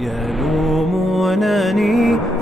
يلومونني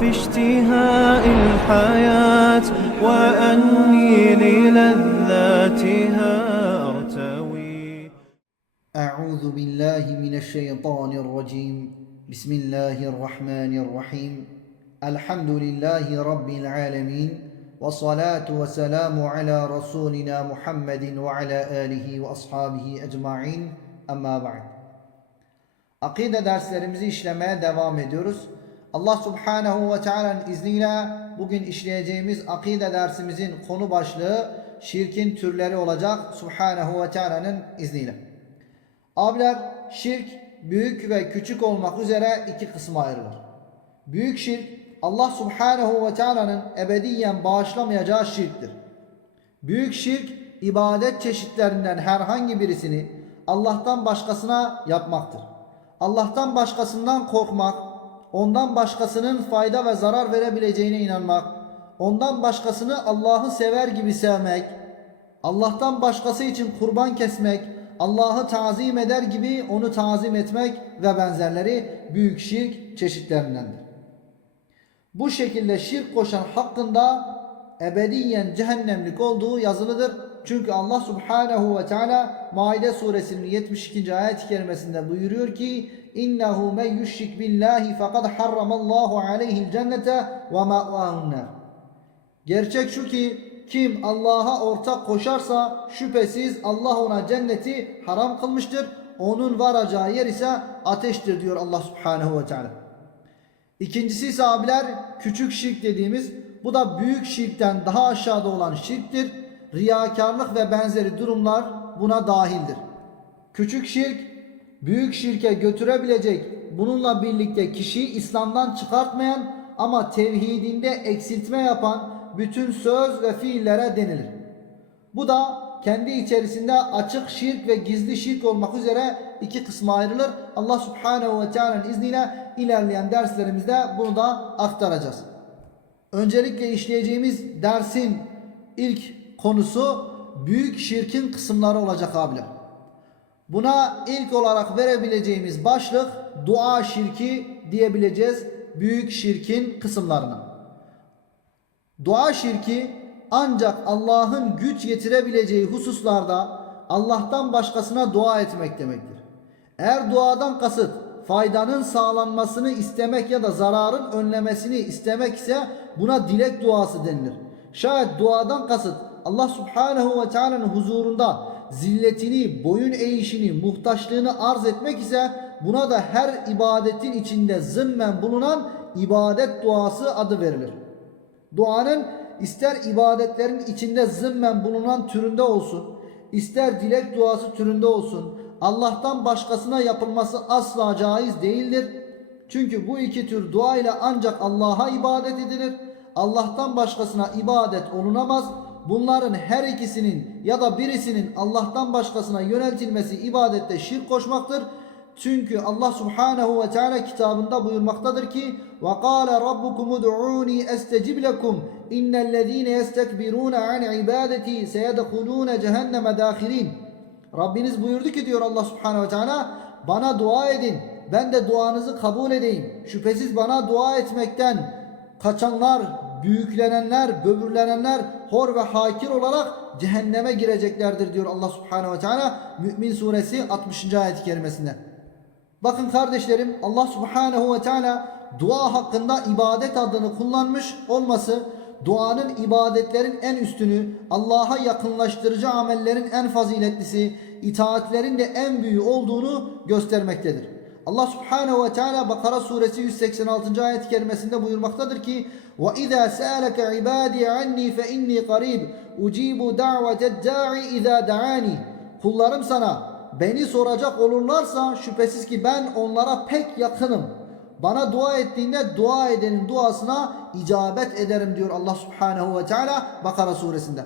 في اشتهاء الحياة وأني للذاتها أرتوي. أعوذ بالله من الشيطان الرجيم. بسم الله الرحمن الرحيم. الحمد لله رب العالمين والصلاة والسلام على رسولنا محمد وعلى آله وأصحابه أجمعين. أما بعد. Akide derslerimizi işlemeye devam ediyoruz. Allah Subhanahu ve Teala'nın izniyle bugün işleyeceğimiz akide dersimizin konu başlığı şirkin türleri olacak Subhanahu ve Teala'nın izniyle. Abiler şirk büyük ve küçük olmak üzere iki kısma ayrılır. Büyük şirk Allah Subhanahu ve Teala'nın ebediyen bağışlamayacağı şirktir. Büyük şirk ibadet çeşitlerinden herhangi birisini Allah'tan başkasına yapmaktır. Allah'tan başkasından korkmak, ondan başkasının fayda ve zarar verebileceğine inanmak, ondan başkasını Allah'ı sever gibi sevmek, Allah'tan başkası için kurban kesmek, Allah'ı tazim eder gibi onu tazim etmek ve benzerleri büyük şirk çeşitlerindendir. Bu şekilde şirk koşan hakkında ebediyen cehennemlik olduğu yazılıdır. Çünkü Allah Subhanahu ve Teala Maide suresinin 72. ayet-i kerimesinde buyuruyor ki innehu men yushrik billahi fekad harramallahu aleyhi'l cennete ve ma'vahun nar. Gerçek şu ki kim Allah'a ortak koşarsa şüphesiz Allah ona cenneti haram kılmıştır. Onun varacağı yer ise ateştir diyor Allah Subhanahu ve Teala. İkincisi ise abiler küçük şirk dediğimiz bu da büyük şirkten daha aşağıda olan şirktir. Riyakarlık ve benzeri durumlar buna dahildir. Küçük şirk büyük şirke götürebilecek bununla birlikte kişiyi İslam'dan çıkartmayan ama tevhidinde eksiltme yapan bütün söz ve fiillere denilir. Bu da kendi içerisinde açık şirk ve gizli şirk olmak üzere iki kısma ayrılır. Allah Subhanahu ve Teala'nın izniyle ilerleyen derslerimizde bunu da aktaracağız. Öncelikle işleyeceğimiz dersin ilk konusu büyük şirkin kısımları olacak abiler. Buna ilk olarak verebileceğimiz başlık dua şirki diyebileceğiz büyük şirkin kısımlarına. Dua şirki ancak Allah'ın güç yetirebileceği hususlarda Allah'tan başkasına dua etmek demektir. Eğer duadan kasıt faydanın sağlanmasını istemek ya da zararın önlemesini istemek ise buna dilek duası denilir. Şayet duadan kasıt Allah Subhanahu ve Teala'nın huzurunda zilletini, boyun eğişini, muhtaçlığını arz etmek ise buna da her ibadetin içinde zımmen bulunan ibadet duası adı verilir. Duanın ister ibadetlerin içinde zımmen bulunan türünde olsun, ister dilek duası türünde olsun, Allah'tan başkasına yapılması asla caiz değildir. Çünkü bu iki tür dua ile ancak Allah'a ibadet edilir. Allah'tan başkasına ibadet olunamaz. Bunların her ikisinin ya da birisinin Allah'tan başkasına yöneltilmesi ibadette şirk koşmaktır. Çünkü Allah Subhanahu ve Teala kitabında buyurmaktadır ki ve qala rabbukum ud'uni estecib lekum innellezine yestekbirun an ibadeti seyedhulun cehenneme dahirin. Rabbiniz buyurdu ki diyor Allah Subhanahu ve Teala bana dua edin ben de duanızı kabul edeyim. Şüphesiz bana dua etmekten kaçanlar, büyüklenenler, böbürlenenler hor ve hakir olarak cehenneme gireceklerdir diyor Allah Subhanahu ve Teala Mümin suresi 60. ayet-i kerimesinde. Bakın kardeşlerim Allah Subhanahu ve Teala dua hakkında ibadet adını kullanmış olması duanın ibadetlerin en üstünü, Allah'a yakınlaştırıcı amellerin en faziletlisi, itaatlerin de en büyüğü olduğunu göstermektedir. Allah Subhanahu ve Teala Bakara suresi 186. ayet-i kerimesinde buyurmaktadır ki: "Ve izâ sâleke ibâdî annî fe innî qarîb ucibu da'veted dâ'i izâ da'ani." Kullarım sana beni soracak olurlarsa şüphesiz ki ben onlara pek yakınım. Bana dua ettiğinde dua edenin duasına icabet ederim diyor Allah Subhanahu ve Teala Bakara suresinde.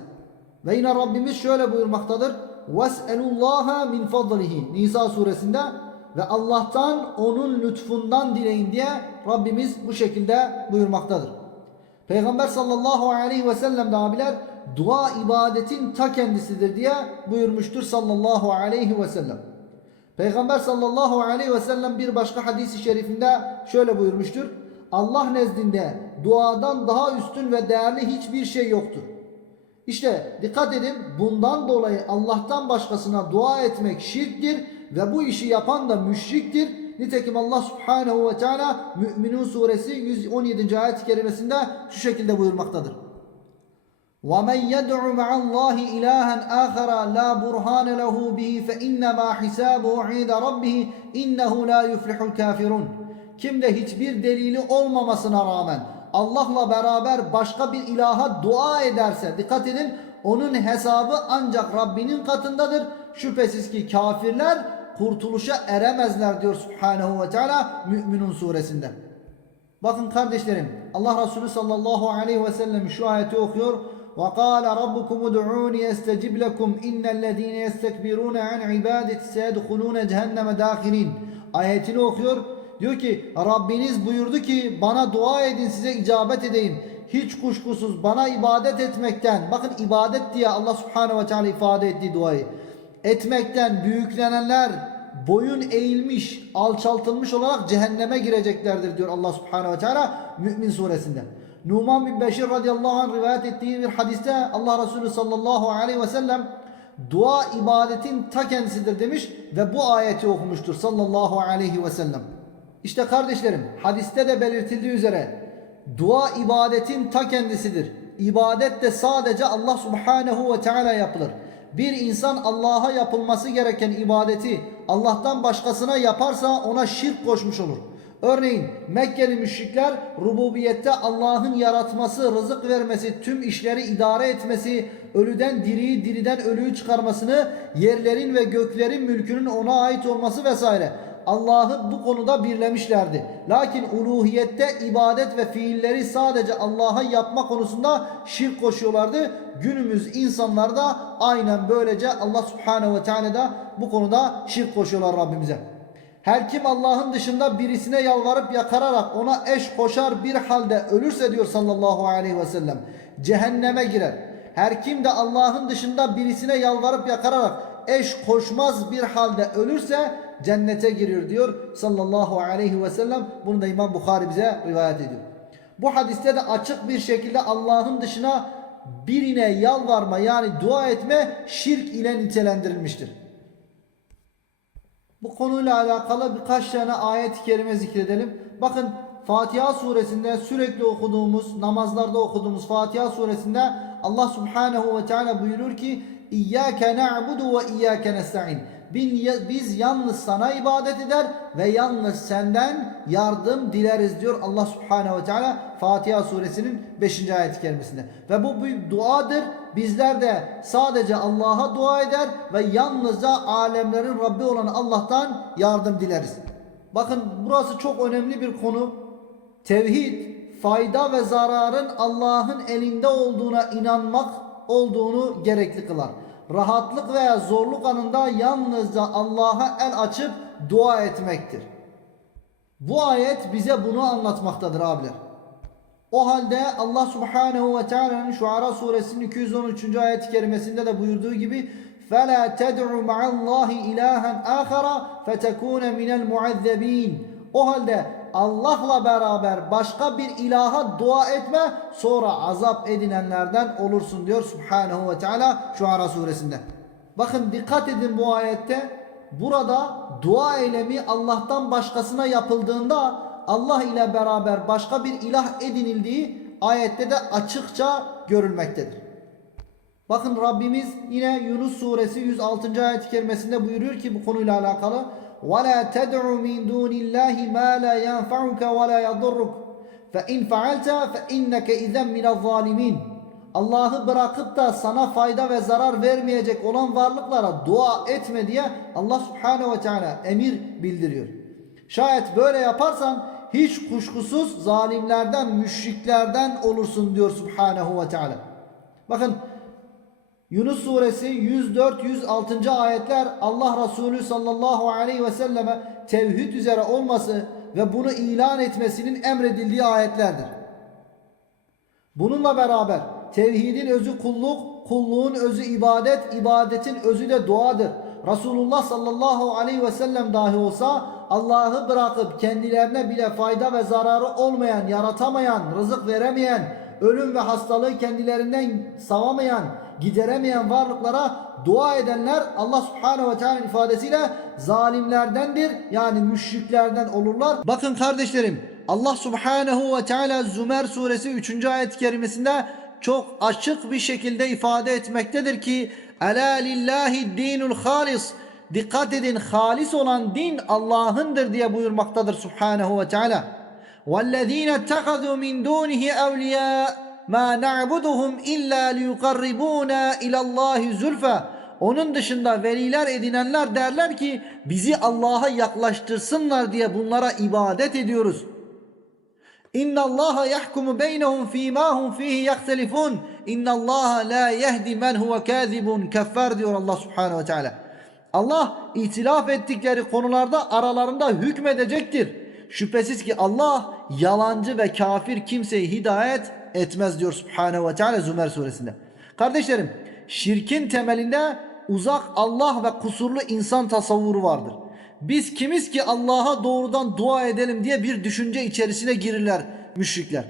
Ve yine Rabbimiz şöyle buyurmaktadır. Ves'elullaha min fadlihi Nisa suresinde ve Allah'tan onun lütfundan dileyin diye Rabbimiz bu şekilde buyurmaktadır. Peygamber sallallahu aleyhi ve sellem de abiler dua ibadetin ta kendisidir diye buyurmuştur sallallahu aleyhi ve sellem. Peygamber sallallahu aleyhi ve sellem bir başka hadisi şerifinde şöyle buyurmuştur. Allah nezdinde duadan daha üstün ve değerli hiçbir şey yoktur. İşte dikkat edin bundan dolayı Allah'tan başkasına dua etmek şirktir ve bu işi yapan da müşriktir. Nitekim Allah subhanehu ve teala Mü'minun suresi 117. ayet-i kerimesinde şu şekilde buyurmaktadır. وَمَنْ يَدْعُ مَعَ اللّٰهِ إِلَٰهًا آخَرَ لَا بُرْهَانَ لَهُ بِهِ فَإِنَّمَا حِسَابُهُ عِنْدَ رَبِّهِ إِنَّهُ لَا يُفْلِحُ الْكَافِرُونَ Kim de hiçbir delili olmamasına rağmen Allah'la beraber başka bir ilaha dua ederse dikkat edin onun hesabı ancak Rabbinin katındadır. Şüphesiz ki kafirler kurtuluşa eremezler diyor Subhanahu ve Teala Mü'minun suresinde. Bakın kardeşlerim Allah Resulü sallallahu aleyhi ve sellem şu ayeti okuyor. وَقَالَ رَبُّكُمُ دُعُونِ يَسْتَجِبْ لَكُمْ اِنَّ الَّذ۪ينَ يَسْتَكْبِرُونَ عَنْ عِبَادَةِ سَيَدْخُلُونَ cehenneme دَاخِرِينَ Ayetini okuyor. Diyor ki Rabbiniz buyurdu ki bana dua edin size icabet edeyim. Hiç kuşkusuz bana ibadet etmekten bakın ibadet diye Allah subhanehu ve teala ifade ettiği duayı etmekten büyüklenenler boyun eğilmiş, alçaltılmış olarak cehenneme gireceklerdir diyor Allah Subhanahu ve Teala Mümin suresinde. Numan bin Beşir radıyallahu anh rivayet ettiği bir hadiste Allah Resulü sallallahu aleyhi ve sellem dua ibadetin ta kendisidir demiş ve bu ayeti okumuştur sallallahu aleyhi ve sellem. İşte kardeşlerim hadiste de belirtildiği üzere dua ibadetin ta kendisidir. İbadet de sadece Allah Subhanahu ve Teala yapılır. Bir insan Allah'a yapılması gereken ibadeti Allah'tan başkasına yaparsa ona şirk koşmuş olur. Örneğin Mekkeli müşrikler rububiyette Allah'ın yaratması, rızık vermesi, tüm işleri idare etmesi, ölüden diriyi, diriden ölüyü çıkarmasını, yerlerin ve göklerin mülkünün ona ait olması vesaire. Allah'ı bu konuda birlemişlerdi. Lakin uluhiyette ibadet ve fiilleri sadece Allah'a yapma konusunda şirk koşuyorlardı. Günümüz insanlar da aynen böylece Allah Subhanahu ve Teala da bu konuda şirk koşuyorlar Rabbimize. Her kim Allah'ın dışında birisine yalvarıp yakararak ona eş koşar bir halde ölürse diyor sallallahu aleyhi ve sellem cehenneme girer. Her kim de Allah'ın dışında birisine yalvarıp yakararak eş koşmaz bir halde ölürse cennete giriyor diyor sallallahu aleyhi ve sellem. Bunu da İmam Bukhari bize rivayet ediyor. Bu hadiste de açık bir şekilde Allah'ın dışına birine yalvarma yani dua etme şirk ile nitelendirilmiştir. Bu konuyla alakalı birkaç tane ayet-i kerime zikredelim. Bakın Fatiha suresinde sürekli okuduğumuz, namazlarda okuduğumuz Fatiha suresinde Allah Subhanahu ve Teala buyurur ki İyyâke na'budu ve iyyâke nesta'in. Biz yalnız sana ibadet eder ve yalnız senden yardım dileriz diyor Allah Subhanahu ve Teala Fatiha suresinin 5. ayet-i kerimesinde. Ve bu bir duadır. Bizler de sadece Allah'a dua eder ve yalnızca alemlerin Rabbi olan Allah'tan yardım dileriz. Bakın burası çok önemli bir konu. Tevhid, fayda ve zararın Allah'ın elinde olduğuna inanmak olduğunu gerekli kılar Rahatlık veya zorluk anında yalnızca Allah'a el açıp dua etmektir. Bu ayet bize bunu anlatmaktadır abiler. O halde Allah Subhanahu ve Teala'nın Şuara suresinin 213. ayet-i kerimesinde de buyurduğu gibi فَلَا تَدْعُ مَعَ اللّٰهِ إِلَٰهًا آخَرَ فَتَكُونَ مِنَ الْمُعَذَّب۪ينَ O halde Allah'la beraber başka bir ilaha dua etme sonra azap edilenlerden olursun diyor Subhanahu ve Teala Şuara suresinde. Bakın dikkat edin bu ayette burada dua eylemi Allah'tan başkasına yapıldığında Allah ile beraber başka bir ilah edinildiği ayette de açıkça görülmektedir. Bakın Rabbimiz yine Yunus suresi 106. ayet-i kerimesinde buyuruyor ki bu konuyla alakalı وَلَا تَدْعُ مِنْ دُونِ اللّٰهِ مَا لَا يَنْفَعُكَ وَلَا يَضُرُّكَ فَاِنْ فَعَلْتَ فَاِنَّكَ اِذًا مِنَ الظَّالِمِينَ Allah'ı bırakıp da sana fayda ve zarar vermeyecek olan varlıklara dua etme diye Allah Subhanahu ve Teala emir bildiriyor. Şayet böyle yaparsan hiç kuşkusuz zalimlerden, müşriklerden olursun diyor Subhanahu ve Teala. Bakın Yunus suresi 104-106. ayetler Allah Resulü sallallahu aleyhi ve selleme tevhid üzere olması ve bunu ilan etmesinin emredildiği ayetlerdir. Bununla beraber tevhidin özü kulluk, kulluğun özü ibadet, ibadetin özü de duadır. Resulullah sallallahu aleyhi ve sellem dahi olsa Allah'ı bırakıp kendilerine bile fayda ve zararı olmayan, yaratamayan, rızık veremeyen, ölüm ve hastalığı kendilerinden savamayan, gideremeyen varlıklara dua edenler Allah subhanehu ve teala ifadesiyle zalimlerdendir. Yani müşriklerden olurlar. Bakın kardeşlerim Allah subhanehu ve teala Zümer suresi 3. ayet-i kerimesinde çok açık bir şekilde ifade etmektedir ki Ela lillahi dinul halis Dikkat edin halis olan din Allah'ındır diye buyurmaktadır subhanehu ve teala. وَالَّذ۪ينَ اتَّخَذُوا مِنْ دُونِهِ اَوْلِيَاءَ ma na'buduhum illa liyukarribuna ilallahi zulfa onun dışında veliler edinenler derler ki bizi Allah'a yaklaştırsınlar diye bunlara ibadet ediyoruz. İnna Allaha yahkumu beynehum fîmâ hum fîhi yahtelifûn. İnna Allaha la yehdi men huve kâzibun. Keffer diyor Allah Subhanahu ve Teala. Allah itilaf ettikleri konularda aralarında hükmedecektir. Şüphesiz ki Allah yalancı ve kafir kimseyi hidayet etmez diyor Subhanahu ve Teala Zümer suresinde. Kardeşlerim, şirkin temelinde uzak Allah ve kusurlu insan tasavvuru vardır. Biz kimiz ki Allah'a doğrudan dua edelim diye bir düşünce içerisine girirler müşrikler.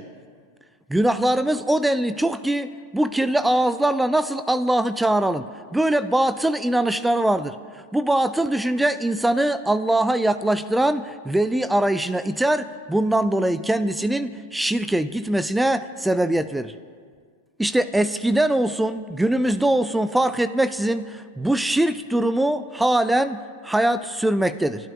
Günahlarımız o denli çok ki bu kirli ağızlarla nasıl Allah'ı çağıralım? Böyle batıl inanışlar vardır. Bu batıl düşünce insanı Allah'a yaklaştıran veli arayışına iter. Bundan dolayı kendisinin şirke gitmesine sebebiyet verir. İşte eskiden olsun, günümüzde olsun fark etmeksizin bu şirk durumu halen hayat sürmektedir.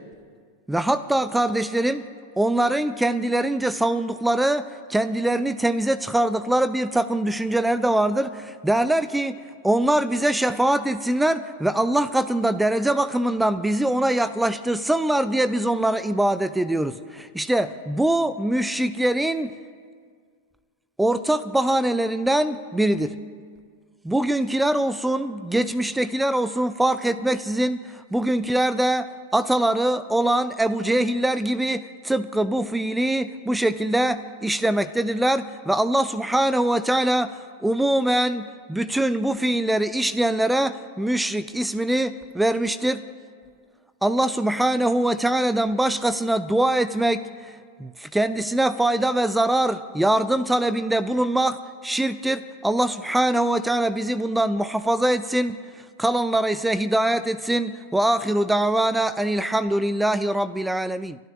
Ve hatta kardeşlerim onların kendilerince savundukları, kendilerini temize çıkardıkları bir takım düşünceler de vardır. Derler ki onlar bize şefaat etsinler ve Allah katında derece bakımından bizi ona yaklaştırsınlar diye biz onlara ibadet ediyoruz. İşte bu müşriklerin ortak bahanelerinden biridir. Bugünküler olsun, geçmiştekiler olsun fark etmeksizin bugünküler de ataları olan Ebu Cehiller gibi tıpkı bu fiili bu şekilde işlemektedirler ve Allah Subhanahu ve Teala umumen bütün bu fiilleri işleyenlere müşrik ismini vermiştir. Allah Subhanahu ve Teala'dan başkasına dua etmek, kendisine fayda ve zarar, yardım talebinde bulunmak şirktir. Allah Subhanahu ve Teala bizi bundan muhafaza etsin. Kalanlara ise hidayet etsin. Ve ahiru davana enilhamdülillahi rabbil alemin.